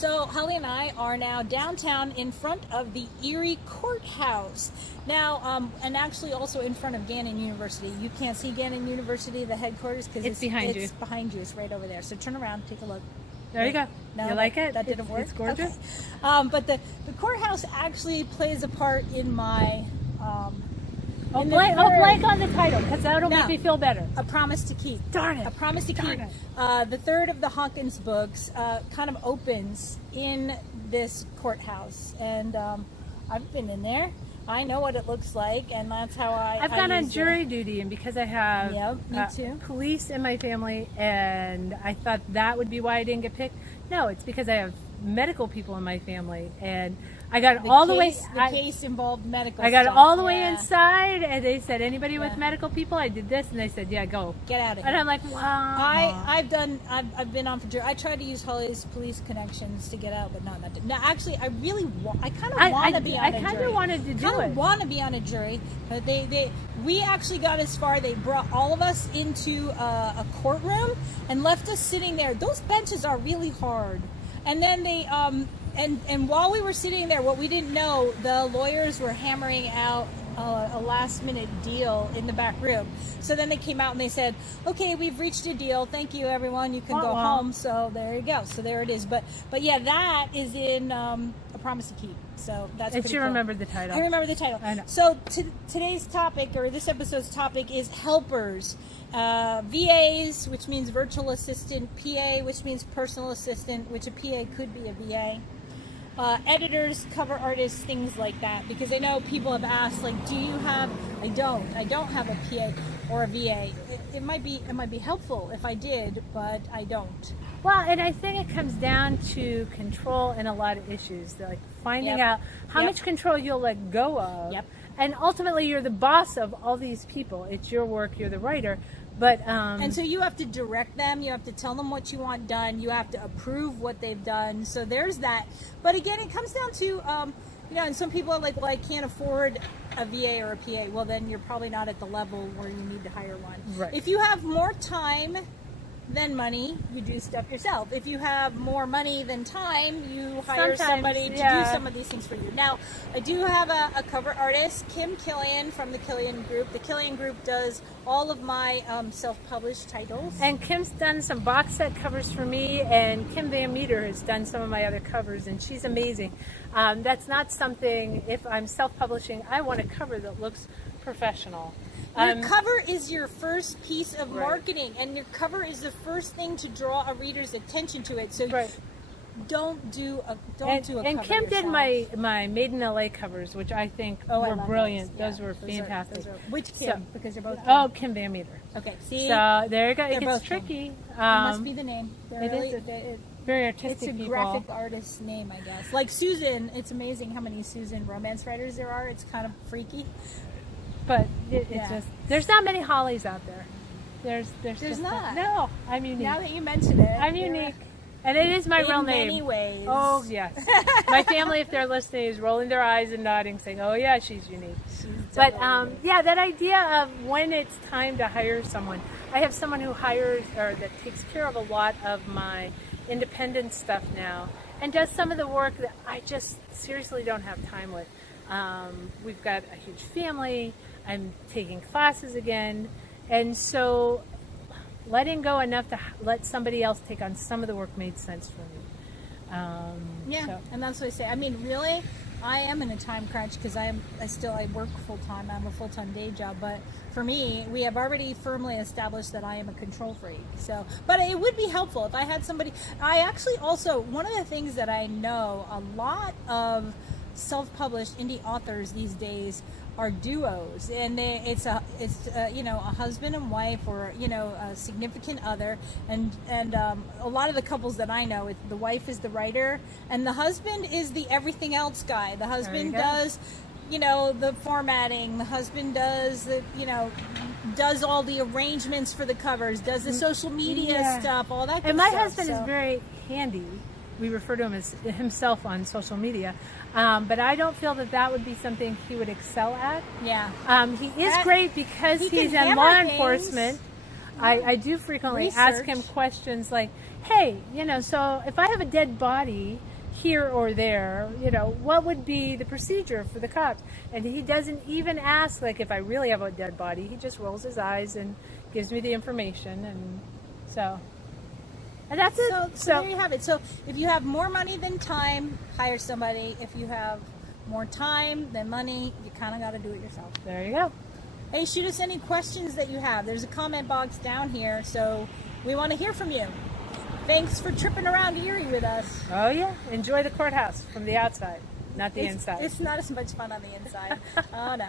So Holly and I are now downtown in front of the Erie courthouse. Now, and actually also in front of Gannon University. You can't see Gannon University, the headquarters, because it's behind you. It's behind you. It's right over there. So turn around, take a look. There you go. No, you like it? That didn't work. It's gorgeous. Okay. But the courthouse actually plays a part in my... blank on the title, because that'll make me feel better. A Promise to Keep. Darn it. A Promise to Keep. The third of the Hawkins books kind of opens in this courthouse. And I've been in there. I know what it looks like, and that's how I've gone on jury duty, and because I have me too. Police in my family, and I thought that would be why I didn't get picked. No, it's because I have medical people in my family, and I got the way. The case involved medical. I got stuff. all the way inside, and they said, "Anybody with medical people?" I did this, and they said, "Yeah, go get out of here." And I'm like, "Wow." I've been on for jury. I tried to use Holly's police connections to get out, but not that. No, actually, I really I kind of want to be on a jury. I kind of wanted to do it. I want to be on a jury, but we actually got as far. They brought all of us into a courtroom and left us sitting there. Those benches are really hard, and then they And while we were sitting there, what we didn't know, the lawyers were hammering out a last-minute deal in the back room. So then they came out and they said, "Okay, we've reached a deal. Thank you, everyone. You can go home." So there you go. So there it is. But yeah, that is in A Promise to Keep. So that's pretty cool. Remembered the title. I remember the title. I know. So today's topic, or this episode's topic, is helpers. VAs, which means virtual assistant. PA, which means personal assistant, which a PA could be a VA. Editors, cover artists, things like that, because I know people have asked, like, do you have? I don't have a PA or a VA. It might be helpful if I did, but I don't. Well, and I think it comes down to control and a lot of issues, like finding out how much control you'll let go of. Yep. And ultimately, you're the boss of all these people. It's your work. You're the writer. But and so you have to direct them. You have to tell them what you want done. You have to approve what they've done. So there's that. But again, it comes down to and some people are like, well, I can't afford a VA or a PA. Well, then you're probably not at the level where you need to hire one. Right. If you have more time than money, you do stuff yourself. If you have more money than time, you hire somebody to do some of these things for you. Now, I do have a cover artist, Kim Killian from the Killian Group. The Killian Group does all of my self-published titles. And Kim's done some box set covers for me, and Kim Van Meter has done some of my other covers, and she's amazing. That's not something, if I'm self-publishing, I want a cover that looks professional. Your cover is your first piece of marketing, and your cover is the first thing to draw a reader's attention to it. So don't do a cover And Kim yourself. did my Made in LA covers, which I think were brilliant. Those were fantastic. Which Kim? Because they're both Kim. Oh, Kim Van Meter. Okay, see? So there you go. It They're gets both tricky. It must be the name. Very artistic It's a people. graphic artist's name, I guess. Like Susan, it's amazing how many Susan romance writers there are. It's kind of freaky. But it's just, there's not many Hollies out there. There's not. No, I'm unique. Now that you mention it. I'm unique. And it is my real name. In many ways. Oh, yes. My family, if they're listening, is rolling their eyes and nodding, saying, oh, yeah, she's unique. But, that idea of when it's time to hire someone. I have someone who hires, or that takes care of a lot of my independent stuff now, and does some of the work that I just seriously don't have time with. We've got a huge family. I'm taking classes again. And so letting go enough to let somebody else take on some of the work made sense for me. And that's what I say. I mean, really, I am in a time crunch because I work full time. I have a full time day job, but for me, we have already firmly established that I am a control freak. So, but it would be helpful if I had somebody. I actually also, one of the things that I know, a lot of self-published indie authors these days are duos, and it's a husband and wife, or a significant other, and a lot of the couples that I know, the wife is the writer and the husband is the everything else guy. The husband does the formatting, the husband does does all the arrangements for the covers, does the social media stuff, all that good and my stuff. husband is very handy. We refer to him as himself on social media. But I don't feel that would be something he would excel at. Yeah. He is great because he's in law enforcement. I do frequently ask him questions like, hey, so if I have a dead body, here or there, what would be the procedure for the cops? And he doesn't even ask, like, if I really have a dead body. He just rolls his eyes and gives me the information. And that's it. So there you have it. So if you have more money than time, hire somebody. If you have more time than money, you kind of got to do it yourself. There you go. Hey, shoot us any questions that you have. There's a comment box down here, so we want to hear from you. Thanks for tripping around Erie with us. Oh, yeah. Enjoy the courthouse from the outside, not the inside. It's not as much fun on the inside. Oh, no.